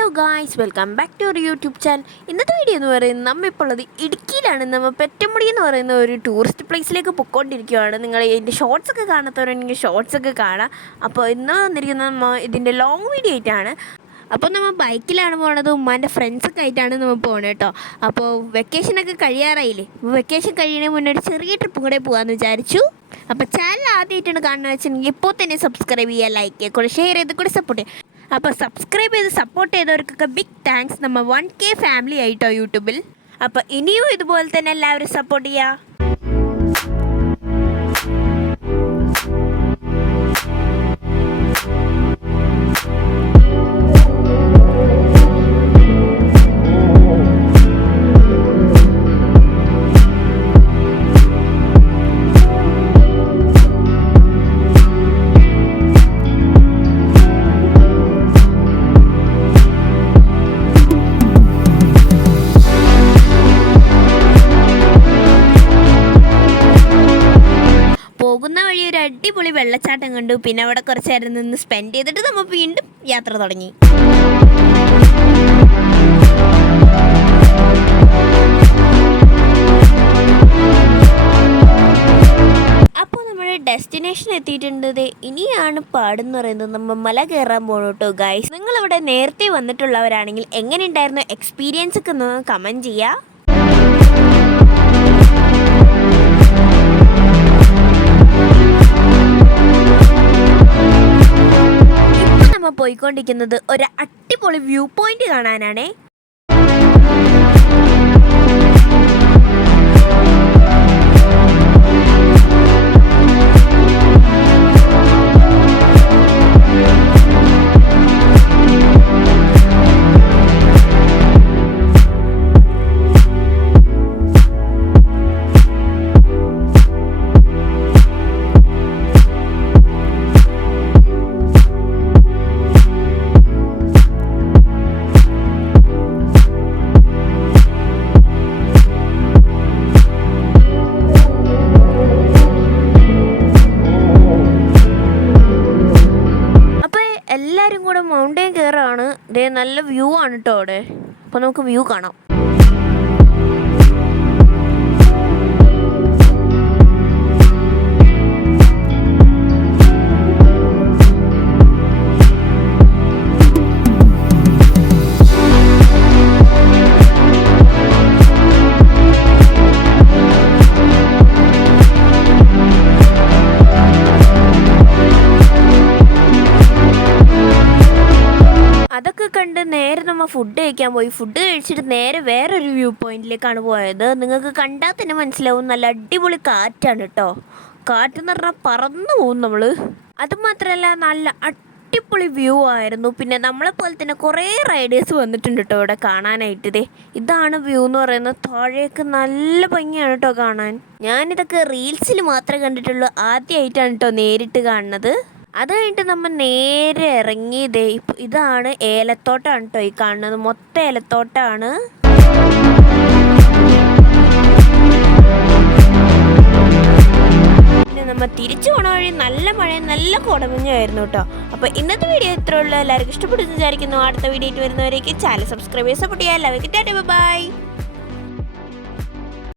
Hello guys welcome back to our YouTube channel ഇന്നത്തെ video എന്ന് പറയുന്നത് നമ്മ ഇപ്പോൾ ഉള്ളത് ഇടുക്കിയിലാണ്. നമ്മൾ പെറ്റമുടി എന്ന് പറയുന്ന ഒരു ടൂറിസ്റ്റ് പ്ലേസിലേക്ക് പൊയ്ക്കൊണ്ടിരിക്കുകയാണ്. നിങ്ങൾ ഇതിന്റെ ഷോർട്സ് ഒക്കെ കാണാത്തവരുണ്ടെങ്കിൽ ഷോർട്സ് ഒക്കെ കാണാം. അപ്പോൾ ഇന്ന് വന്നിരിക്കുന്നത് നമ്മൾ ഇതിന്റെ ലോങ് വീഡിയോ ആയിട്ടാണ്. അപ്പോൾ നമ്മൾ ബൈക്കിലാണ് പോണത് ഉമ്മാന്റെ ഫ്രണ്ട്സൊക്കെ ആയിട്ടാണ് നമ്മൾ പോകണത് കേട്ടോ. അപ്പോൾ വെക്കേഷനൊക്കെ കഴിയാറായില്ലേ? വെക്കേഷൻ കഴിയണേ മുന്നേ ഒരു ചെറിയ ട്രിപ്പ് കൂടെ പോകാമെന്ന് വിചാരിച്ചു. അപ്പോൾ ചാനൽ ആദ്യമായിട്ടാണ് കാണുന്നത് വെച്ചിട്ടുണ്ടെങ്കിൽ ഇപ്പോൾ തന്നെ സബ്സ്ക്രൈബ് ചെയ്യുക ലൈക്ക് ചെയ്യുക ഷെയർ ചെയ്ത് കൂടെ സപ്പോർട്ട് ചെയ്യുക. അപ്പോൾ സബ്സ്ക്രൈബ് ചെയ്ത് സപ്പോർട്ട് ചെയ്തവർക്കൊക്കെ ബിഗ് താങ്ക്സ് നമ്മൾ വൺ കെ ഫാമിലി ആയിട്ടോ യൂട്യൂബിൽ. അപ്പോൾ ഇനിയും ഇതുപോലെ തന്നെ എല്ലാവരും സപ്പോർട്ട് ചെയ്യുക അടിപൊളി വെള്ളച്ചാട്ടം കണ്ടു. പിന്നെ അവിടെ കുറച്ച് നേരം നിന്ന് സ്പെൻഡ് ചെയ്തിട്ട് നമ്മൾ വീണ്ടും യാത്ര തുടങ്ങി. ഡെസ്റ്റിനേഷൻ എത്തിയിട്ടുണ്ട് ഇനിയാണ് പാടെന്ന് പറയുന്നത് നമ്മൾ മല കയറാൻ പോകണം കേട്ടോ ഗൈസ് നിങ്ങളിവിടെ നേരത്തെ വന്നിട്ടുള്ളവരാണെങ്കിൽ എങ്ങനെ ഉണ്ടായിരുന്നു എക്സ്പീരിയൻസ് ഒക്കെ ഒന്ന് കമന്റ് ചെയ്യുക പോയിക്കൊണ്ടിരിക്കുന്നത് ഒരു അടിപൊളി വ്യൂ പോയിന്റ് കാണാനാണേ. മൗണ്ടൻ ദേ നല്ല വ്യൂ ആണ് കേട്ടോ അവിടെ. അപ്പോൾ നമുക്ക് വ്യൂ കാണാം. കണ്ട് നേരെ നമ്മൾ ഫുഡ് കഴിക്കാൻ പോയി. ഫുഡ് കഴിച്ചിട്ട് നേരെ വേറൊരു വ്യൂ പോയിന്റിലേക്കാണ് പോയത്. നിങ്ങൾക്ക് കണ്ടാൽ തന്നെ മനസ്സിലാവും. നല്ല അടിപൊളി കാറ്റാണ് കേട്ടോ കാറ്റെന്ന് പറഞ്ഞാൽ പറന്നു പോകും നമ്മൾ അതുമാത്രമല്ല നല്ല അടിപൊളി വ്യൂ ആയിരുന്നു. പിന്നെ നമ്മളെ പോലെ തന്നെ കുറേ റൈഡേഴ്സ് വന്നിട്ടുണ്ട് കേട്ടോ ഇവിടെ കാണാനായിട്ട്. ഇതേ ഇതാണ് വ്യൂ എന്ന് പറയുന്നത്. താഴേക്ക് നല്ല ഭംഗിയാണ് കേട്ടോ കാണാൻ. ഞാനിതൊക്കെ റീൽസിൽ മാത്രമേ കണ്ടിട്ടുള്ളൂ. ആദ്യമായിട്ടാണ് കേട്ടോ നേരിട്ട് കാണുന്നത്. അത് കഴിഞ്ഞിട്ട് നമ്മൾ നേരെ ഇറങ്ങിയത് ഇപ്പം ഇതാണ് ഏലത്തോട്ടാണ് കേട്ടോ ഈ കാണുന്നത്. മൊത്തം ഏലത്തോട്ടാണ്. പിന്നെ നമ്മൾ തിരിച്ചു പോണ വഴി നല്ല മഴയും നല്ല കുടമഞ്ഞായിരുന്നു കേട്ടോ അപ്പോൾ ഇന്നത്തെ വീഡിയോ ഇത്ര ഉള്ളൂ. എല്ലാവർക്കും ഇഷ്ടപ്പെട്ടു വിചാരിക്കുന്നു. അടുത്ത വീഡിയോ ആയിട്ട് വരുന്നവരേക്ക് ചാനൽ സബ്സ്ക്രൈബ് ചെയ്ത് സപ്പോർട്ട് ചെയ്യാം. എല്ലാവർക്കും ടാറ്റ ബൈ